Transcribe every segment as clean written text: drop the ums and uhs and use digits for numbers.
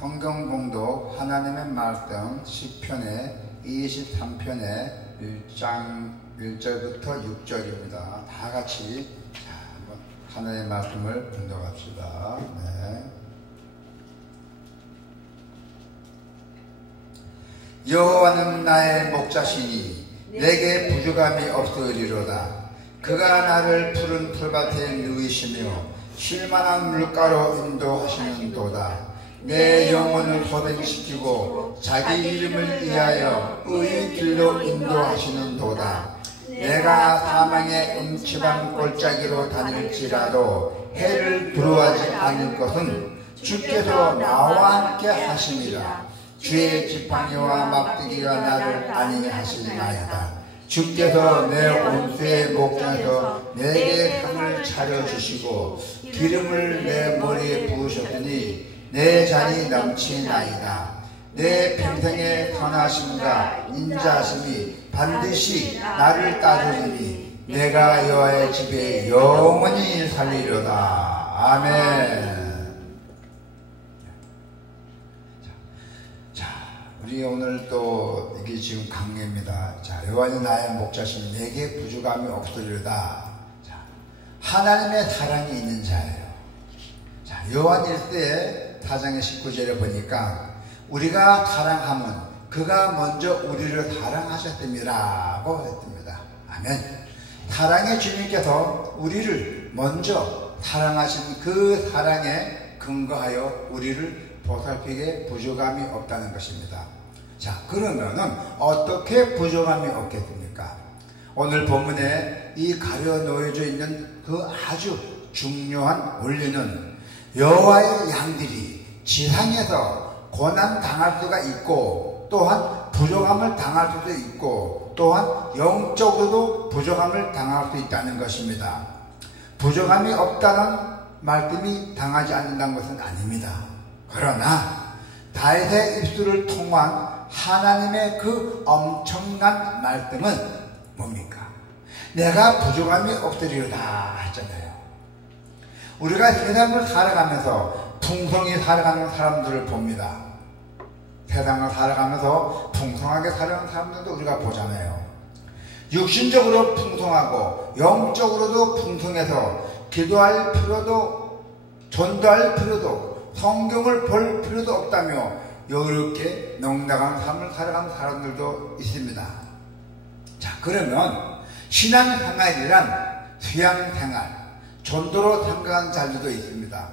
성경 공독 하나님의 말씀 시편의 23편의 1장 1절부터 6절입니다. 다 같이 한번 하나님의 말씀을 공독합시다. 네. 여호와는 나의 목자시니 내게 부족함이 없으리로다. 그가 나를 푸른 풀밭에 누이시며 쉴만한 물가로 인도하시는도다. 내 영혼을 소생시키고 자기 이름을 위하여 의의 길로 인도하시는도다. 내가 사망의 음침한 골짜기로 다닐지라도 해를 두려워하지 않을 것은 주께서 나와 함께 하심이라. 주의 지팡이와 막대기가 나를 안위하시나이다. 주께서 내 온수의 목전에서 내게 상을 차려주시고 기름을 내 머리에 부으셨더니 내 잔이 넘치나이다. 내 평생의 선하심과 인자하심이 반드시 나를 따르리니 내가 여호와의 집에 영원히 살리려다. 아멘. 우리 오늘 또 이게 지금 강례입니다. 자, 여호와는 나의 목자시니 내게 부족함이 없으리로다. 자, 하나님의 사랑이 있는 자예요. 자, 요한 1세 4장의 19절에 보니까 우리가 사랑하면 그가 먼저 우리를 사랑하셨습니다라고 했습니다. 아멘. 사랑의 주님께서 우리를 먼저 사랑하신 그 사랑에 근거하여 우리를 보살피게 부족함이 없다는 것입니다. 자, 그러면은 어떻게 부족함이 없겠습니까? 오늘 본문에 이 가려 놓여져 있는 그 아주 중요한 원리는 여호와의 양들이 지상에서 고난 당할 수가 있고 또한 부족함을 당할 수도 있고 또한 영적으로도 부족함을 당할 수 있다는 것입니다. 부족함이 없다는 말씀이 당하지 않는다는 것은 아닙니다. 그러나 다윗의 입술을 통한 하나님의 그 엄청난 말씀은 뭡니까? 내가 부족함이 없으리로다 했잖아요. 우리가 세상을 살아가면서 풍성히 살아가는 사람들을 봅니다. 세상을 살아가면서 풍성하게 살아가는 사람들도 우리가 보잖아요. 육신적으로 풍성하고 영적으로도 풍성해서 기도할 필요도 전도할 필요도 성경을 볼 필요도 없다며 여유롭게 넉넉한 삶을 살아가는 사람들도 있습니다. 자, 그러면 신앙생활이란 수양생활, 전도로 생각하는 자들도 있습니다.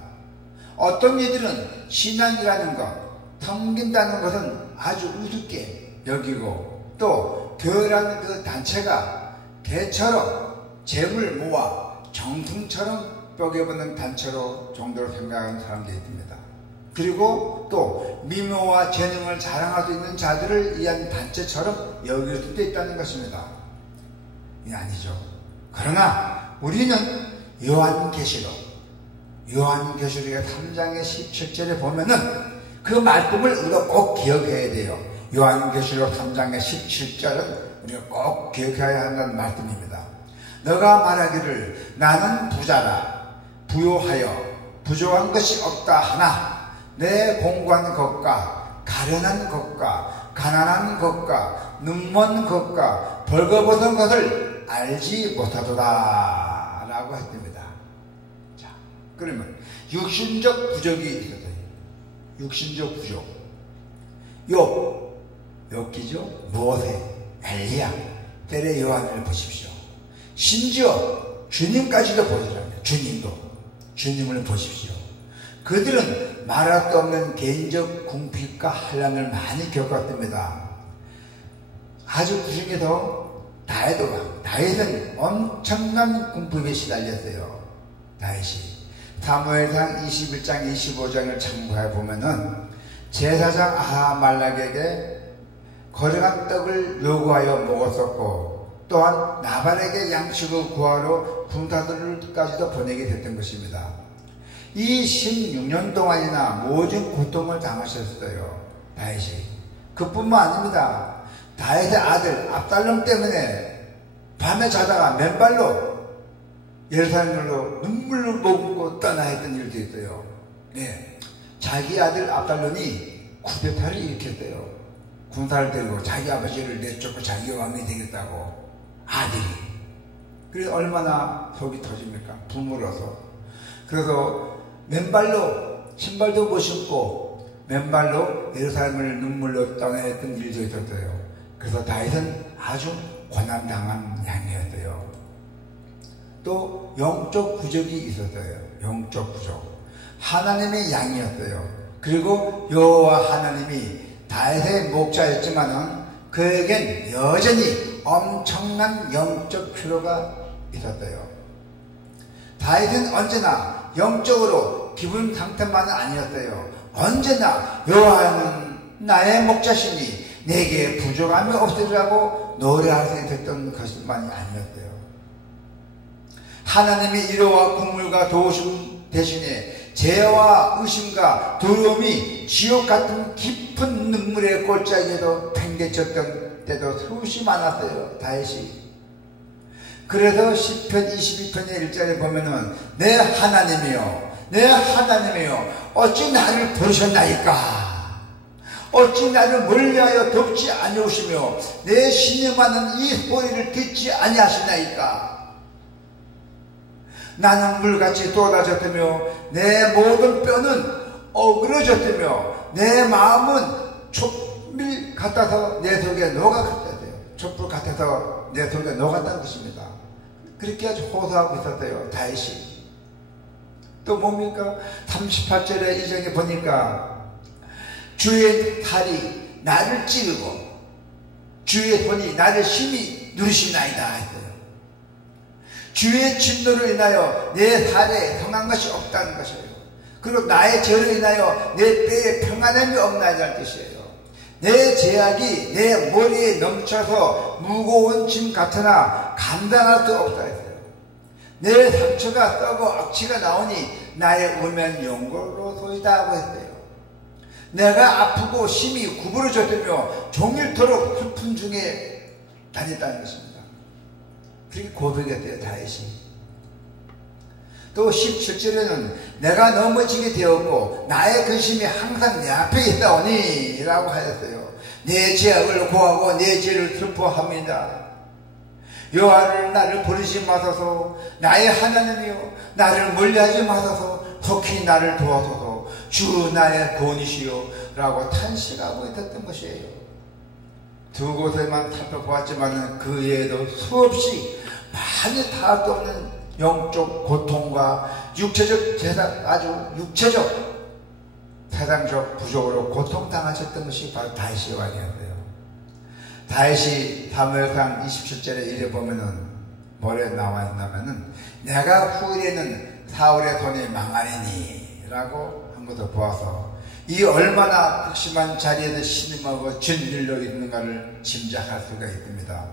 어떤 이들은 신앙이라는 것, 섬긴다는 것은 아주 우습게 여기고 또 교회라는 그 단체가 개처럼 재물 모아 정승처럼 뼈겨보는 단체로 정도로 생각하는 사람도 있습니다. 그리고 또 미모와 재능을 자랑할 수 있는 자들을 위한 단체처럼 여길 수도 있다는 것입니다. 이게 아니죠. 그러나 우리는 요한계시록의 3장의 17절에 보면은 그 말씀을 우리가 꼭 기억해야 돼요. 요한계시록 3장의 17절은 우리가 꼭 기억해야 한다는 말씀입니다. 너가 말하기를 나는 부자라 부요하여 부족한 것이 없다 하나 내 공고한 것과 가련한 것과 가난한 것과 눈먼 것과 벌거벗은 것을 알지 못하도다 라고 했습니다. 자, 그러면 육신적 부족이 있었어요. 육신적 부족. 욥기죠. 모세, 엘리야, 때레 요한을 보십시오. 심지어 주님까지도 보시라고요. 주님을 보십시오. 그들은 말할 수 없는 개인적 궁핍과 한란을 많이 겪었습니다. 아주 그 중에서 다윗은 엄청난 궁핍에 시달렸어요. 다윗이 사무엘상 21장 25장을 참고해 보면은 제사장 아하말락에게 거룩한 떡을 요구하여 먹었었고 또한 나발에게 양식을 구하러 군사들까지도 보내게 됐던 것입니다. 이 16년 동안이나 모든 고통을 당하셨어요. 다윗이. 그뿐만 아닙니다. 다윗의 아들 압살롬 때문에 밤에 자다가 맨발로 예루살렘으로 눈물을 머금고 떠나 했던 일도 있어요. 네. 자기 아들 압살롬이 쿠데타를 일으켰대요. 군사를 데리고 자기 아버지를 내쫓고 자기가 왕이 되겠다고 아들이. 그래서 얼마나 속이 터집니까? 부물어서. 그래서 맨발로 신발도 못 신고 맨발로 예루살렘을 눈물로 떠나했던 일도 있었어요. 그래서 다윗은 아주 고난당한 양이었어요. 또 영적 부족이 있었어요. 영적 부족. 하나님의 양이었어요. 그리고 여호와 하나님이 다윗의 목자였지만은 그에겐 여전히 엄청난 영적 필요가 있었어요. 다윗은 언제나 영적으로 기분 상태만은 아니었어요. 언제나 여호와는 나의 목자시니 내게 부족함이 없으리라고 노래할 수 있었던 것만이 아니었어요. 하나님의 위로와 국물과 도우심 대신에 죄와 의심과 두려움이 지옥 같은 깊은 눈물의 골짜기에도 팽개쳤던 때도 수없이 많았어요. 다윗이. 그래서 시편 22편의 1절에 보면은 내 하나님이여 내 하나님이여 어찌 나를 버리셨나이까 어찌 나를 멀리하여 돕지 아니오시며 내 신음하는 이 소리를 듣지 아니하시나이까. 나는 물같이 쏟아졌으며 내 모든 뼈는 어그러졌으며 내 마음은 촛불 같아서 내 속에 녹아갔어요. 촛불 같아서 내 속에 녹았다는 것입니다. 그렇게 아주 호소하고 있었어요. 다윗이. 또 뭡니까? 38절에 이전에 보니까 주의 팔이 나를 찌르고 주의 손이 나를 심히 누르시나이다 했어요. 주의 진노로 인하여 내 살에 성한 것이 없다는 것이에요. 그리고 나의 죄로 인하여 내 뼈에 평안함이 없나이다는 뜻이에요. 내 죄악이 내 머리에 넘쳐서 무거운 짐 같으나 감당할 수 없다 했어요. 내 상처가 썩어 악취가 나오니 나의 울면 용골로소이다 하고 했어요. 내가 아프고 심히 구부러졌으며 종일토록 슬픔 중에 다녔다는 것입니다. 그렇게 고백했대요. 다윗이. 또 17절에는 내가 넘어지게 되었고 나의 근심이 항상 내 앞에 있다오니 라고 하였어요. 내 죄악을 고하고 내 죄를 슬퍼합니다. 여호와를 나를 버리지 마소서. 나의 하나님이여 나를 멀리하지 마소서. 속히 나를 도와소서. 주 나의 구원이시여 라고 탄식하고 있었던 것이에요. 두 곳에만 살펴보았지만 그 외에도 수없이 많이 다할 수 없는 영적 고통과 육체적 아주 육체적 세상적 부족으로 고통당하셨던 것이 바로 다윗의 왕이었어요. 다윗이 사무엘상 27절에 이래 보면은 뭐래 나와 있냐면은 내가 후일에는 사울의 손이 망하리니 라고 한 것을 보아서 이 얼마나 극심한 자리에서 신음하고 진일로 있는가를 짐작할 수가 있습니다.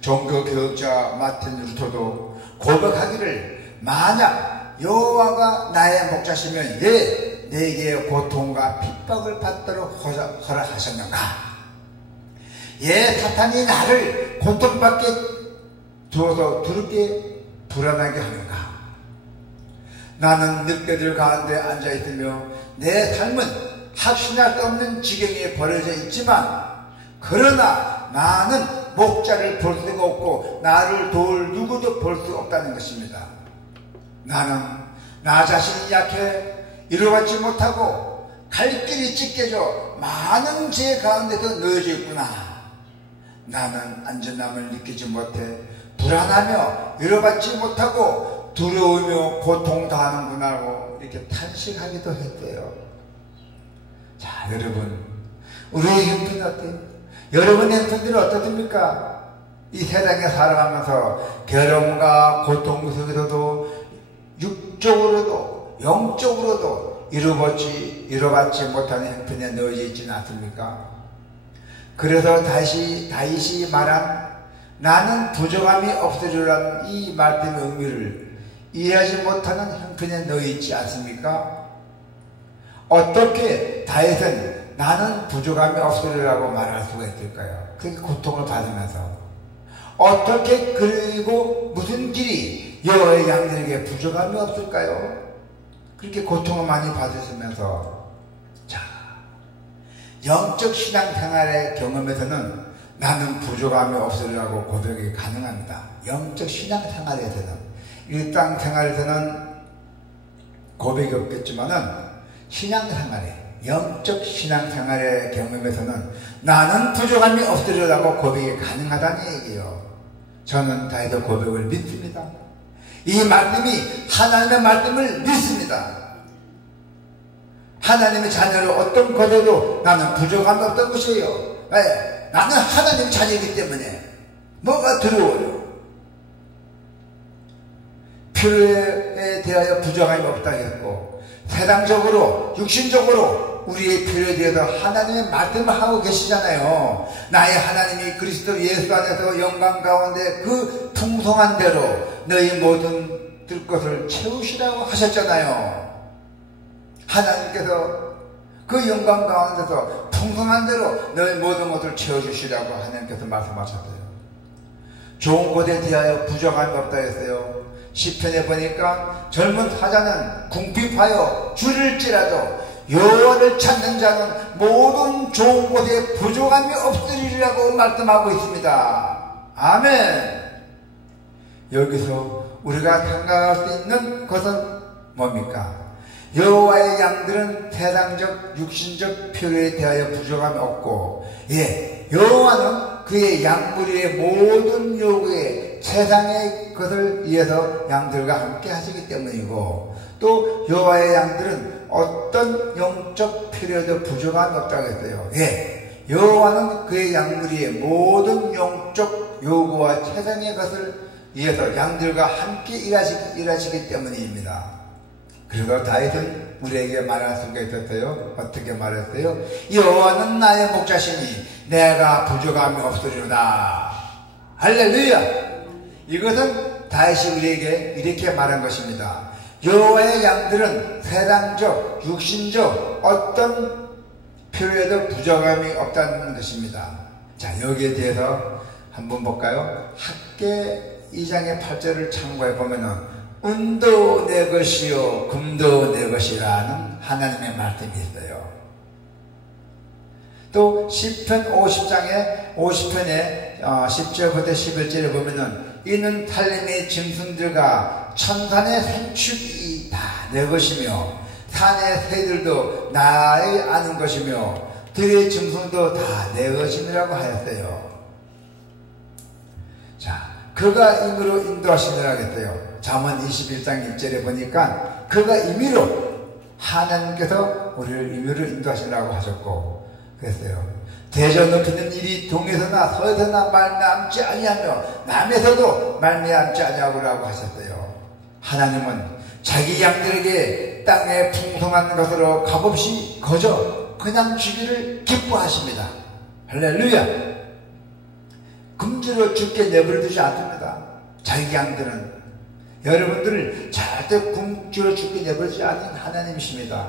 종교 교육자 마틴 루터도 고백하기를 만약 여호와가 나의 목자시면 예 내게 고통과 핍박을 받도록 허락하셨는가? 예 사탄이 나를 고통받게 두어서 두렵게 불안하게 하는가? 나는 늑대들 가운데 앉아있으며 내 삶은 확신할 수 없는 지경에 버려져 있지만 그러나 나는 목자를 볼 수가 없고 나를 도울 누구도 볼 수 없다는 것입니다. 나는 나 자신이 약해 이루어받지 못하고 갈 길이 찢겨져 많은 죄 가운데서 놓여져 있구나. 나는 안전함을 느끼지 못해 불안하며 이루어받지 못하고 두려우며 고통당하는구나 이렇게 탄식하기도 했대요. 자, 여러분, 우리의 형편은 어때요? 여러분의 형편들은 어떻습니까? 이 세상에 살아가면서 괴로움과 고통 속에서도 육적으로도 영적으로도 이루어받지 못하는 형편에 놓여져 있지는 않습니까? 그래서 다윗이 말한 나는 부족함이 없으리라는 이 말씀의 의미를 이해하지 못하는 형편에 놓여 있지 않습니까? 어떻게 다윗은 나는 부족함이 없으리라고 말할 수가 있을까요? 그 고통을 받으면서 어떻게 그리고 무슨 길이 여호와의 양들에게 부족함이 없을까요? 그렇게 고통을 많이 받으시면서, 자, 영적 신앙생활의 경험에서는 나는 부족함이 없으리라고 고백이 가능합니다. 영적 신앙생활에서는, 이 땅 생활에서는 고백이 없겠지만은 신앙생활에, 영적 신앙생활의 경험에서는 나는 부족함이 없으리라고 고백이 가능하다는 얘기예요. 저는 다윗의 고백을 믿습니다. 이 말씀이 하나님의 말씀을 믿습니다. 하나님의 자녀를 어떤 것에도 나는 부족함이 없던 것이에요. 네, 나는 하나님의 자녀이기 때문에 뭐가 두려워요? 필요에 대하여 부족함이 없다고 했고, 세상적으로 육신적으로 우리의 필요에 대해서 하나님의 말씀을 하고 계시잖아요. 나의 하나님이 그리스도 예수 안에서 영광 가운데 그 풍성한 대로 너희 모든 들 것을 채우시라고 하셨잖아요. 하나님께서 그 영광 가운데서 풍성한 대로 너희 모든 것을 채워주시라고 하나님께서 말씀하셨어요. 좋은 것에 대하여 부족함이 없다 했어요. 시편에 보니까 젊은 사자는 궁핍하여 줄일지라도 여호와를 찾는 자는 모든 좋은 곳에 부족함이 없으리라고 말씀하고 있습니다. 아멘. 여기서 우리가 생각할 수 있는 것은 뭡니까? 여호와의 양들은 세상적 육신적 필요에 대하여 부족함이 없고, 여호와는 그의 양무리의 모든 요구에 세상의 것을 위해서 양들과 함께 하시기 때문이고, 또 여호와의 양들은 어떤 영적 필요에도 부족함이 없다고 했어요. 여호와는 그의 양무리의 모든 영적 요구와 세상의 것을 위해서 양들과 함께 일하시기 때문입니다. 그래서 다윗은 우리에게 말할 수가 있었어요. 어떻게 말했어요? 여호와는 나의 목자시니 내가 부족함이 없으리로다. 할렐루야. 이것은 다윗이 우리에게 이렇게 말한 것입니다. 여호와의 양들은 세상적 육신적 어떤 필요에도 부족함이 없다는 것입니다. 자, 여기에 대해서 한번 볼까요? 학계 2장의 8절을 참고해 보면은 은도 내 것이요 금도 내 것이라는 하나님의 말씀이 있어요. 또 시편 50장에 50편에 10절부터 11절에 보면은 이는 살림의 짐승들과 천산의 생축이 다 내 것이며 산의 새들도 나의 아는 것이며 들의 짐승도 다 내 것이라고 하였어요. 자, 그가 임의로 인도하시느라 했어요. 잠언 21장 1절에 보니까 그가 임의로, 하나님께서 우리를 임의로 인도하시라고 하셨고 그랬어요. 대저 높이는 일이 동에서나 서에서나 말미암지 아니하며 남에서도 말미암지 아니하고라고 하셨어요. 하나님은 자기 양들에게 땅의 풍성한 것으로 값없이 거저 그냥 주기를 기뻐하십니다. 할렐루야. 금주로 죽게 내버려두지 않습니다. 자기 양들은 여러분들을 절대 굶주려 죽게 내버리지 않는 하나님이십니다.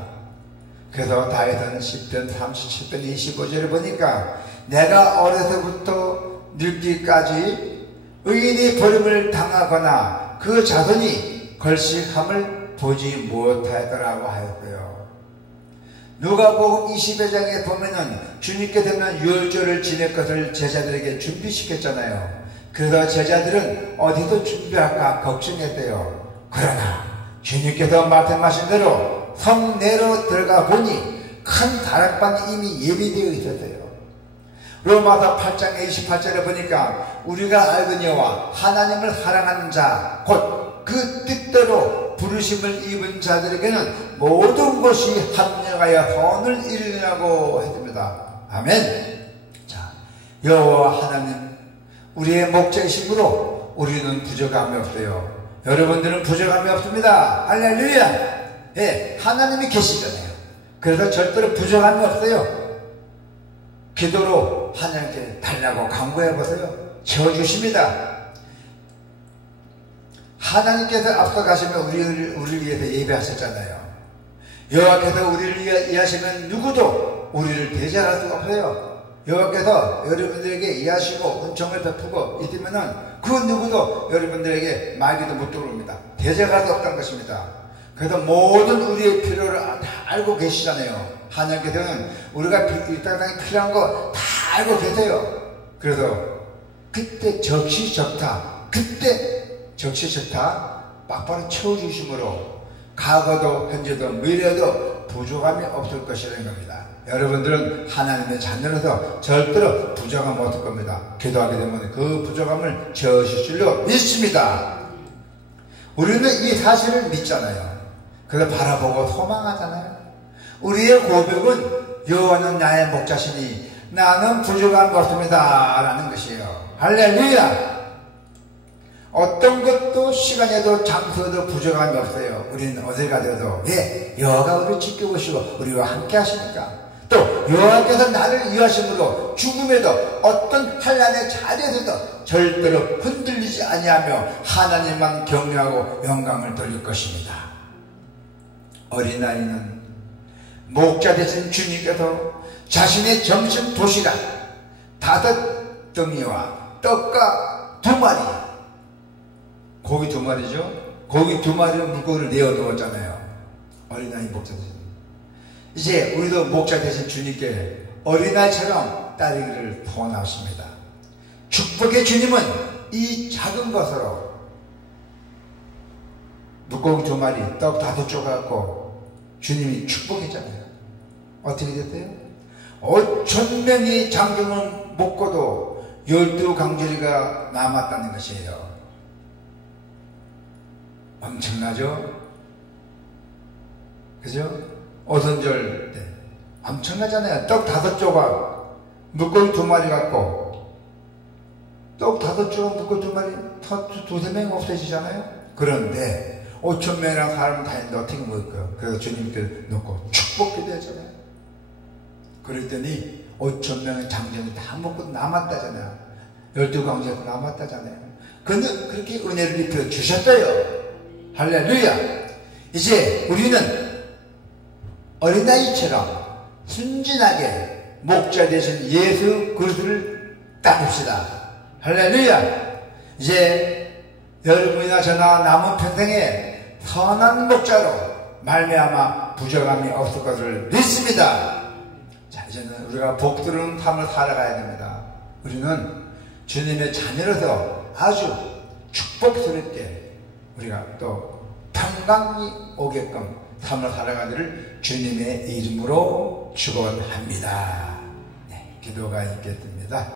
그래서 다윗은 10편 37편 25절을 보니까 내가 어려서부터 늙기까지 의인이 버림을 당하거나 그 자손이 걸식함을 보지 못하였더라고 하였고요. 누가복음 22장에 보면은 주님께 되면 유월절을 지낼 것을 제자들에게 준비시켰잖아요. 그래서 제자들은 어디서 준비할까 걱정했대요. 그러나 주님께서 말씀하신 대로 성 내로 들어가 보니 큰 다락방이 이미 예비되어 있었어요. 로마서 8장 28절에 보니까 우리가 알거니와 하나님을 사랑하는 자 곧 그 뜻대로 부르심을 입은 자들에게는 모든 것이 합력하여 선을 이루느냐고 했습니다. 아멘. 자, 여호와 하나님 우리의 목자이심으로 우리는 부족함이 없어요. 여러분들은 부족함이 없습니다. 할렐루야. 하나님이 계시잖아요. 그래서 절대로 부족함이 없어요. 기도로 하나님께 달라고 간구해보세요. 채워주십니다. 하나님께서 앞서가시면 우리를 위해서 예배하셨잖아요. 여호와께서 우리를 위해 일하시면 누구도 우리를 대적할 수가 없어요. 여호와께서 여러분들에게 일하시고 은총을 베푸고 있으면은 그 누구도 여러분들에게 말기도 못 들어옵니다. 대적할 수 없다는 것입니다. 그래서 모든 우리의 필요를 다 알고 계시잖아요. 하나님께서는 우리가 이 땅에 필요한 거 다 알고 계세요. 그래서 그때 적시적다, 막바로 채워주심으로 과거도 현재도 미래도 부족함이 없을 것이라는 겁니다. 여러분들은 하나님의 자녀로서 절대로 부족함 없을 겁니다. 기도하게 되면 그 부족함을 채우실 줄로 믿습니다. 우리는 이 사실을 믿잖아요. 그래서 바라보고 소망하잖아요. 우리의 고백은 여호와는 나의 목자시니 나는 부족함이 없습니다 라는 것이에요. 할렐루야. 어떤 것도 시간에도 장소에도 부족함이 없어요. 우리는 어딜 가더라도 왜? 여호와가 우리를 지켜보시고 우리와 함께 하시니까. 또 여호와께서 나를 위하심으로 죽음에도 어떤 환난의 자리에서도 절대로 흔들리지 아니하며 하나님만 경외하고 영광을 돌릴 것입니다. 어린아이는 목자 되신 주님께서 자신의 점심 도시락 5덩이와 떡과 2마리, 고기 2마리죠. 고기 2마리로 물고기를 내어 놓았잖아요. 어린아이 목자 되신. 이제 우리도 목자 되신 주님께 어린아이처럼 따르기를 소원하십니다. 축복의 주님은 이 작은 것으로 물고기 2마리, 떡 5조각 갖고 주님이 축복했잖아요. 어떻게 됐어요? 5,000명이 장정을 먹고도 12강제리가 남았다는 것이에요. 엄청나죠? 그죠? 오선절 때 엄청나잖아요. 떡 5조각, 물고기 2마리 갖고 떡 5조각, 물고기 2마리, 두세 명이 없어지잖아요. 그런데 5,000명이랑 사람 다 있는데 어떻게 먹을까요? 그래서 주님께 놓고 축복기도 했잖아요. 그랬더니 5,000명의 장전이 다 먹고 남았다잖아요. 12강제도 남았다잖아요. 그는 그렇게 은혜를 입혀 주셨어요. 할렐루야. 이제 우리는 어린아이처럼 순진하게 목자 되신 예수 그리스도를 따릅시다. 할렐루야. 이제 여러분이나 저나 남은 평생에 선한 목자로 말미암아 부족함이 없을 것을 믿습니다. 자, 이제는 우리가 복들은 삶을 살아가야 됩니다. 우리는 주님의 자녀로서 아주 축복스럽게 우리가 또 평강이 오게끔 삶을 살아가기를 주님의 이름으로 축원합니다. 네, 기도가 있겠습니다.